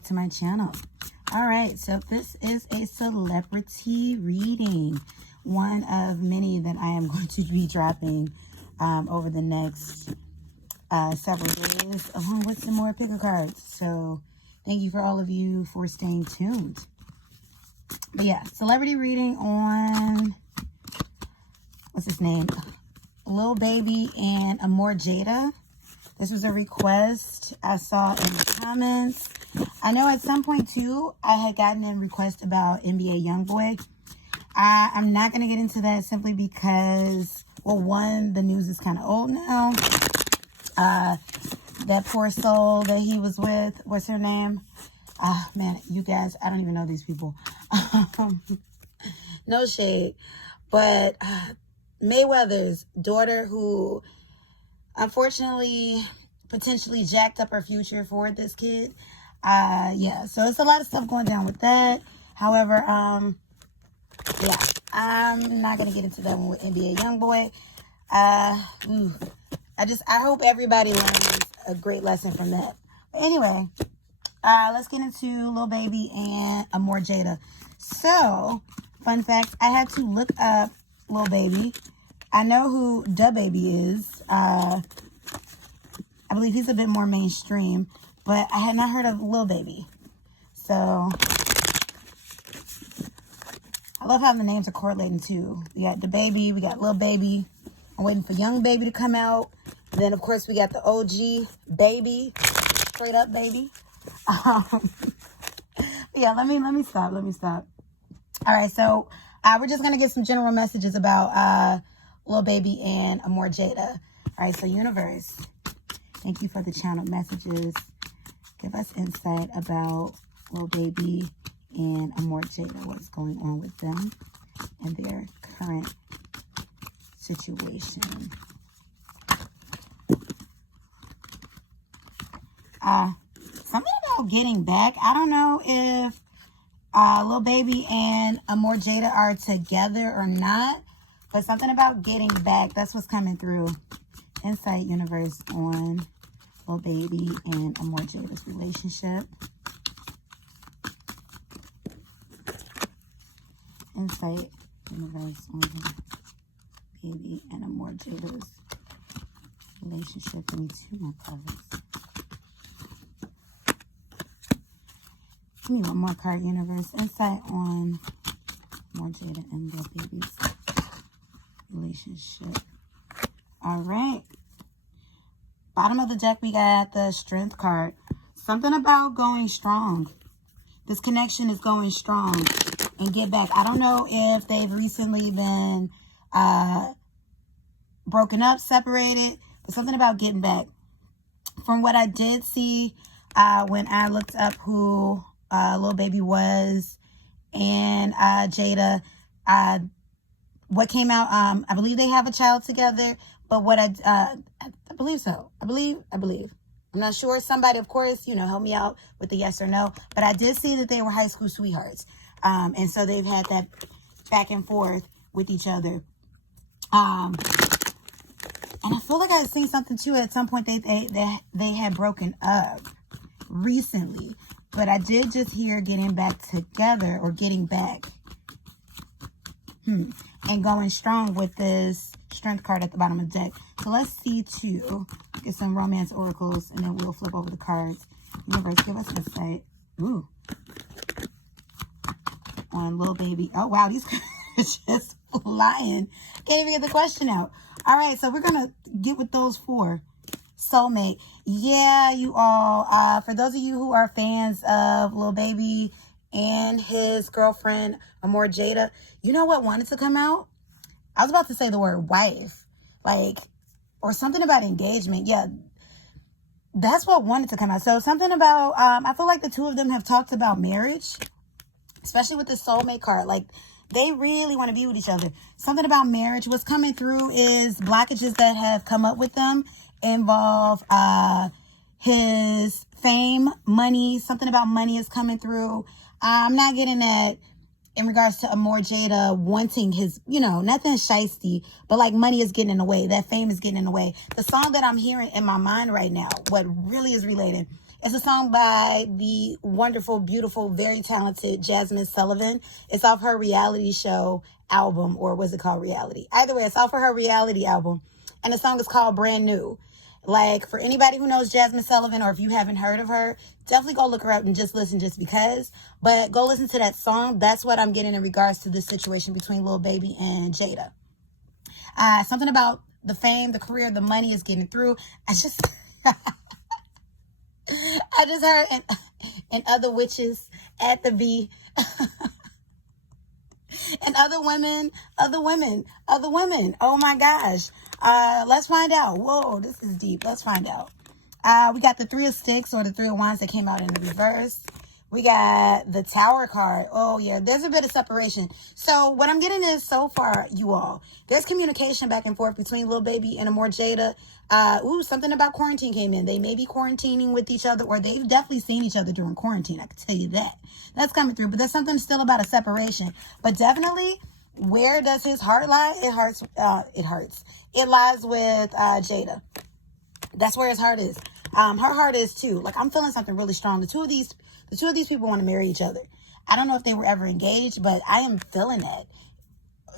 back to my channel. All right, so this is a celebrity reading, one of many that I am going to be dropping over the next several days, along with some more pick a cards. So thank you for all of you for staying tuned. But yeah, celebrity reading on, what's his name? Lil Baby and Amour Jayda. This was a request I saw in the comments. I know at some point too, I had gotten a request about NBA YoungBoy. I'm not going to get into that simply because, well, one, the news is kind of old now. That poor soul that he was with, what's her name? Man, you guys, I don't even know these people. No shade. But Mayweather's daughter, who unfortunately potentially jacked up her future for this kid. Yeah, so it's a lot of stuff going down with that. However, yeah, I'm not gonna get into that one with NBA YoungBoy. I hope everybody learns a great lesson from that. But anyway, let's get into Lil Baby and Amour Jayda. So, fun fact, I had to look up Lil Baby. I know who Da Baby is. I believe he's a bit more mainstream, but I had not heard of Lil Baby. So, I love how the names are correlating too. We got Da Baby, we got Lil Baby. I'm waiting for Young Baby to come out. And then, of course, we got the OG Baby, straight up Baby. Yeah, let me stop. All right, so we're just gonna get some general messages about Lil Baby and Amour Jayda. All right, so universe, thank you for the channel messages. Give us insight about Lil Baby and Amour Jayda. What's going on with them and their current situation. Something about getting back. I don't know if Lil Baby and Amour Jayda are together or not, but something about getting back. That's what's coming through. Insight, universe, on Lil Baby and Amour Jayda's relationship. Insight, universe, on Lil Baby and Amour Jayda's relationship. Give me two more cards. Give me one more card, universe. Insight on Amour Jayda and Lil Baby's relationship. All right. Bottom of the deck, we got the Strength card. Something about going strong. This connection is going strong. And get back. I don't know if they've recently been broken up, separated, but something about getting back. From what I did see when I looked up who Lil Baby was and Jayda, what came out, I believe they have a child together, but what I believe so. I believe. I'm not sure. Somebody, of course, help me out with the yes or no, but I did see that they were high school sweethearts. And so they've had that back and forth with each other. And I feel like I've seen something too. At some point they had broken up recently, but I did just hear getting back together or getting back. And going strong with this Strength card at the bottom of the deck. So let's see too. Get some romance oracles and then we'll flip over the cards. Universe, give us insight. Ooh. On Lil Baby. Oh wow, these cards are just flying. Can't even get the question out. All right, so we're gonna get with those four. Soulmate. Yeah, you all. For those of you who are fans of Lil Baby and his girlfriend Amour Jayda, you know what wanted to come out? I was about to say the word wife, or something about engagement. Yeah, that's what wanted to come out. So something about, I feel like the two of them have talked about marriage, especially with the soulmate card. They really want to be with each other. Something about marriage. What's coming through is blockages that have come up with them involve his fame, money. Something about money is coming through. I'm not getting that in regards to Amour Jayda wanting his, nothing shiesty, but money is getting in the way. That fame is getting in the way. The song that I'm hearing in my mind right now, what really is related, It's a song by the wonderful, beautiful, very talented Jasmine Sullivan. It's off her reality show album, or was it called Reality? Either way, it's off of her reality album. And the song is called Brand New. Like, for anybody who knows Jasmine Sullivan, or if you haven't heard of her, definitely go look her up and just listen just because. But go listen to that song. That's what I'm getting in regards to this situation between Lil Baby and Jayda. Something about the fame, the career, the money is getting through. I just heard and other witches at the V. And other women. Oh my gosh. Let's find out. Whoa, this is deep. Let's find out. We got the 3 of Sticks, or the 3 of Wands, that came out in the reverse. We got the Tower card. Oh yeah, there's a bit of separation. So what I'm getting is, so far, you all, there's communication back and forth between Lil Baby and Amour Jayda. Something about quarantine came in. They may be quarantining with each other, or they've definitely seen each other during quarantine. I can tell you that. That's coming through. But there's something still about a separation. But definitely, where does his heart lie? It hurts. It lies with Jayda. That's where his heart is. Her heart is too. Like, I'm feeling something really strong. The two of these people want to marry each other. I don't know if they were ever engaged, but I am feeling that.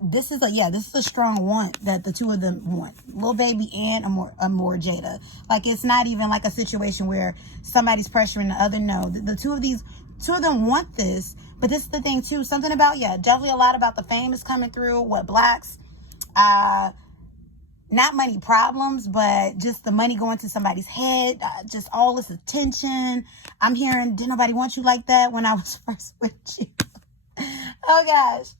This is a strong want that the two of them want. Lil Baby and Amour Jayda. Like, it's not even like a situation where somebody's pressuring the other. No, the two of them want this. But this is the thing too. Something about, definitely a lot about the fame is coming through. What blacks, not money problems, but just the money going to somebody's head, just all this attention. I'm hearing, didn't nobody want you like that when I was first with you? Oh gosh.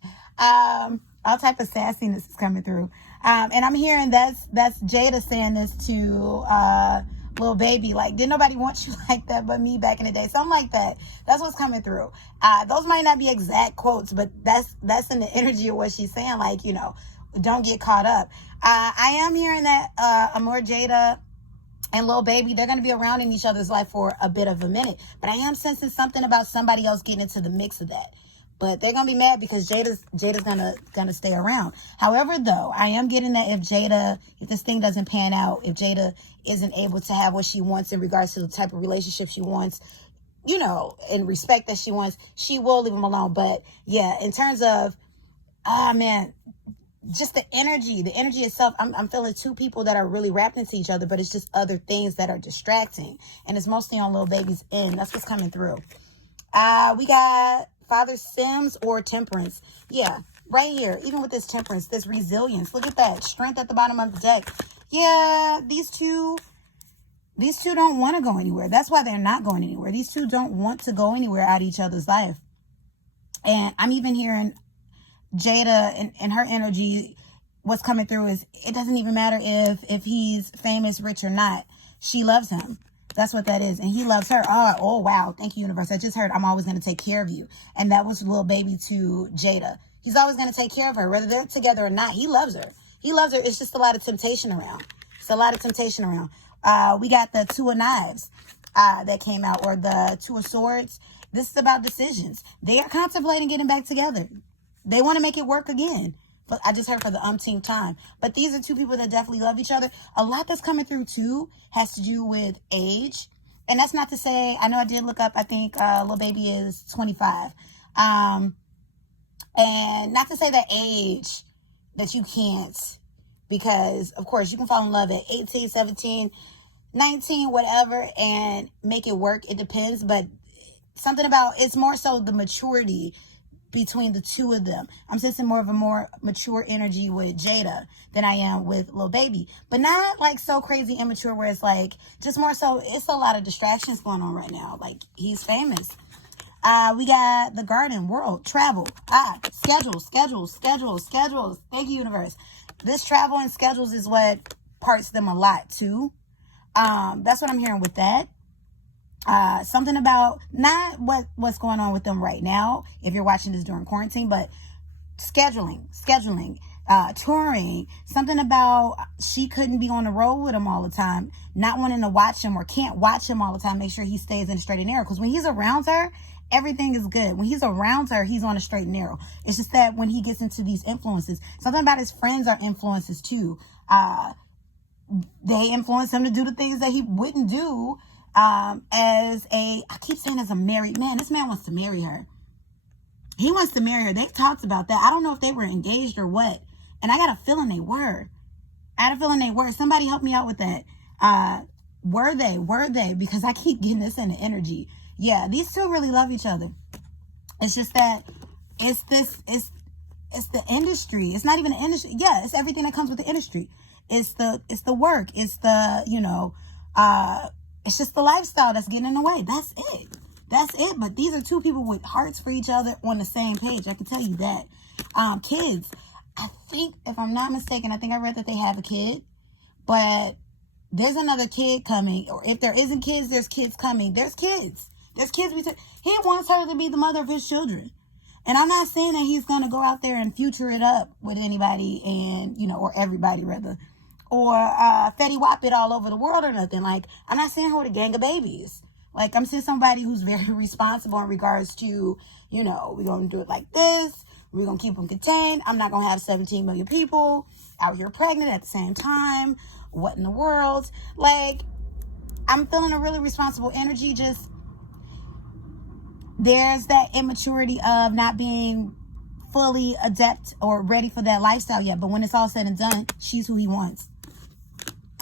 All type of sassiness is coming through. And I'm hearing that's Jayda saying this to Lil Baby, like, didn't nobody want you like that but me back in the day? Something like that. That's what's coming through. Those might not be exact quotes, but that's in the energy of what she's saying. Like, don't get caught up. I am hearing that Amour Jayda and Lil Baby, they're going to be around in each other's life for a bit of a minute. But I am sensing something about somebody else getting into the mix of that. But they're going to be mad because Jada's gonna stay around. However, though, I am getting that if this thing doesn't pan out, if Jayda isn't able to have what she wants in regards to the type of relationship she wants, and respect that she wants, she will leave him alone. But yeah, in terms of, just the energy itself, I'm feeling two people that are really wrapped into each other, but it's just other things that are distracting. And it's mostly on Lil Baby's end. That's what's coming through. We got Father Sims or Temperance. Yeah, right here. Even with this Temperance, this resilience. Look at that. Strength at the bottom of the deck. Yeah, these two don't want to go anywhere. That's why they're not going anywhere. These two don't want to go anywhere out of each other's life. And I'm even hearing Jayda and her energy, what's coming through is, it doesn't even matter if he's famous, rich or not. She loves him. That's what that is. And he loves her. Oh, wow. Thank you, universe. I just heard, I'm always going to take care of you. And that was Lil Baby to Jayda. He's always going to take care of her, whether they're together or not. He loves her. It's just a lot of temptation around. We got the 2 of Knives that came out, or the 2 of Swords. This is about decisions. They are contemplating getting back together. They want to make it work again. But I just heard for the umpteenth time. But these are two people that definitely love each other. A lot that's coming through, too, has to do with age. And that's not to say, I know I did look up, I think Lil Baby is 25. And not to say that age that you can't. Because, of course, you can fall in love at 18, 17, 19, whatever, and make it work. It depends. But something about, it's more so the maturity between the two of them. I'm sensing more of a more mature energy with Jayda than I am with Lil Baby. But not like so crazy immature where it's like, just more so, it's a lot of distractions going on right now. Like, he's famous. We got the Garden, World, Travel. Schedules. Thank you, universe. This travel and schedules is what parts them a lot too. That's what I'm hearing with that. Something about not what's going on with them right now, if you're watching this during quarantine, but scheduling, touring, something about she couldn't be on the road with him all the time, not wanting to watch him or can't watch him all the time, make sure he stays in a straight and narrow. Because when he's around her, everything is good. When he's around her, he's on a straight and narrow. It's just that when he gets into these influences, something about his friends are influences too. They influence him to do the things that he wouldn't do I keep saying as a married man. This man wants to marry her. He wants to marry her. They've talked about that. I don't know if they were engaged or what. And I got a feeling they were. Somebody help me out with that. Were they? Because I keep getting this in the energy. Yeah, these two really love each other. It's just that it's the industry. It's not even the industry. Yeah, it's everything that comes with the industry. It's the work. It's the, it's just the lifestyle that's getting in the way. That's it. But these are two people with hearts for each other on the same page. I can tell you that. Kids. I think, if I'm not mistaken, I think I read that they have a kid. But there's another kid coming. Or if there isn't kids, there's kids coming. There's kids. He wants her to be the mother of his children. And I'm not saying that he's going to go out there and future it up with anybody and, or everybody rather. Or Fetty Wap it all over the world or nothing. Like, I'm not saying her with a gang of babies. Like, I'm saying somebody who's very responsible in regards to, we're going to do it like this. We're going to keep them contained. I'm not going to have 17 million people out here pregnant at the same time. What in the world? Like, I'm feeling a really responsible energy. Just, there's that immaturity of not being fully adept or ready for that lifestyle yet. But when it's all said and done, she's who he wants.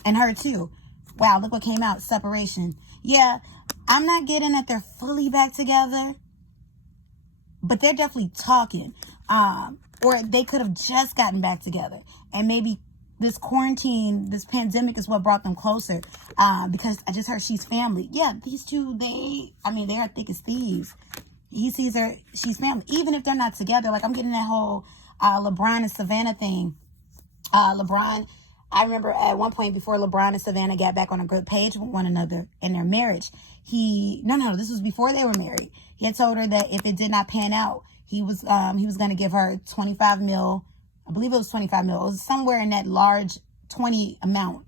And her too. Wow, look what came out. Separation. Yeah, I'm not getting that they're fully back together. But they're definitely talking. Or they could have just gotten back together. And maybe this quarantine, this pandemic is what brought them closer. Because I just heard she's family. Yeah, these two, they are thick as thieves. He sees her, she's family. Even if they're not together, like I'm getting that whole LeBron and Savannah thing. LeBron, I remember at one point before LeBron and Savannah got back on a good page with one another in their marriage, this was before they were married. He had told her that if it did not pan out, he was going to give her 25 mil. I believe it was 25 mil. It was somewhere in that large 20 amount.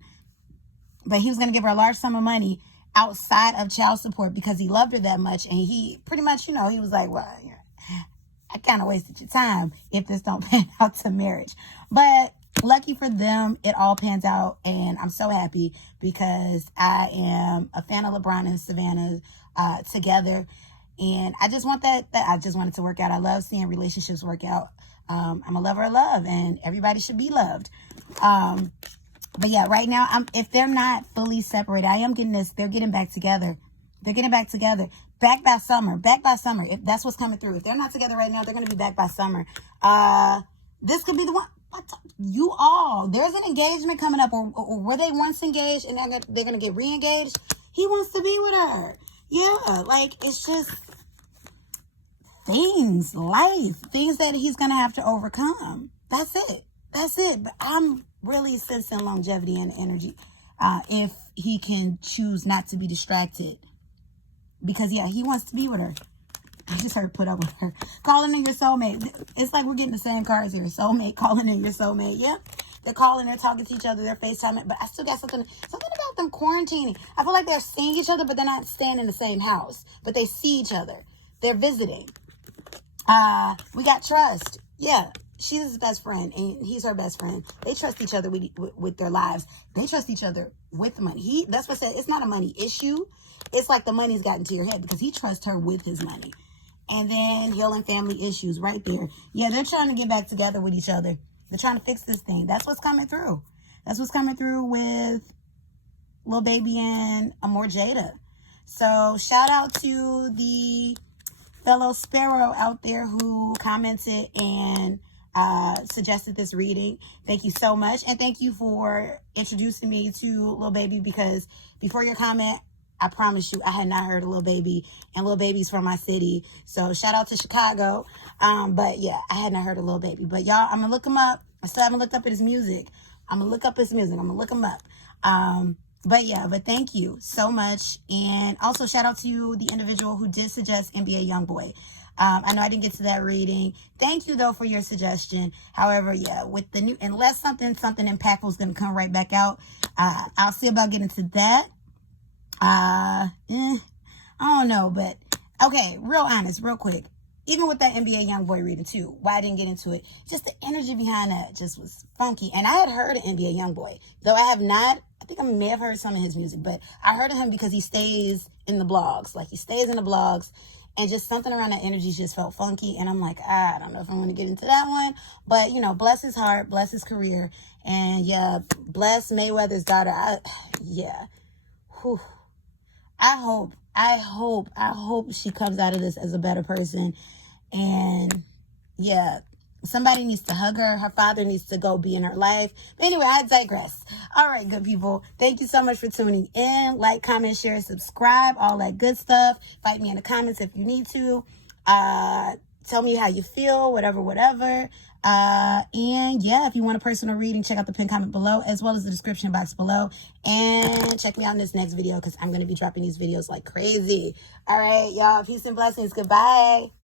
But he was going to give her a large sum of money outside of child support because he loved her that much. And he pretty much, he was like, well, I kind of wasted your time if this don't pan out to marriage. But lucky for them, it all pans out. And I'm so happy because I am a fan of LeBron and Savannah together. And I just want I just want it to work out. I love seeing relationships work out. I'm a lover of love and everybody should be loved. But yeah, right now, if they're not fully separated, I am getting this. They're getting back together. Back by summer. If that's what's coming through. If they're not together right now, they're going to be back by summer. This could be the one. There's an engagement coming up, or were they once engaged and they're going to get re-engaged? He wants to be with her. Yeah, like it's just things that he's going to have to overcome. That's it. But I'm really sensing longevity and energy if he can choose not to be distracted. Because, yeah, he wants to be with her. I just heard put up with her. Calling in your soulmate. It's like we're getting the same cards here. Soulmate, calling in your soulmate. Yeah. They're calling, they're talking to each other, they're FaceTiming. But I still got something about them quarantining. I feel like they're seeing each other, but they're not staying in the same house. But they see each other. They're visiting. We got trust. Yeah. She's his best friend, and he's her best friend. They trust each other with their lives. They trust each other with money. That's what I said. It's not a money issue. It's like the money's gotten to your head because he trusts her with his money. And then healing family issues right there. Yeah, they're trying to get back together with each other. They're trying to fix this thing. That's what's coming through. That's what's coming through with Lil Baby and Amour Jayda. So shout out to the fellow sparrow out there who commented and suggested this reading. Thank you so much. And thank you for introducing me to Lil Baby, because before your comment, I promise you, I had not heard of Lil Baby, and Lil Baby's from my city. So shout out to Chicago. But yeah, I had not heard of Lil Baby. But y'all, I'm gonna look him up. I still haven't looked up his music. I'm gonna look him up. But thank you so much. And also shout out to the individual who did suggest NBA Youngboy. I know I didn't get to that reading. Thank you though for your suggestion. However, yeah, with the new, unless something impactful is going to come right back out, I'll see about getting to that. I don't know, but okay, real honest, real quick. even with that NBA Youngboy reading too, why I didn't get into it, just the energy behind that just was funky. And I had heard of NBA Youngboy, though I have not. I think I may have heard some of his music, but I heard of him because he stays in the blogs. Like, he stays in the blogs, and just something around that energy just felt funky. And I'm like, I don't know if I'm going to get into that one, but you know, bless his heart, bless his career, and yeah, bless Mayweather's daughter. Yeah. Whew. I hope she comes out of this as a better person. And yeah, somebody needs to hug her. Her father needs to go be in her life. But anyway, I digress. All right, good people. Thank you so much for tuning in. Like, comment, share, subscribe, all that good stuff. Fight me in the comments if you need to. Tell me how you feel, whatever. And yeah, if you want a personal reading, check out the pinned comment below, as well as the description box below. And check me out in this next video, because I'm going to be dropping these videos like crazy. All right, y'all. Peace and blessings. Goodbye.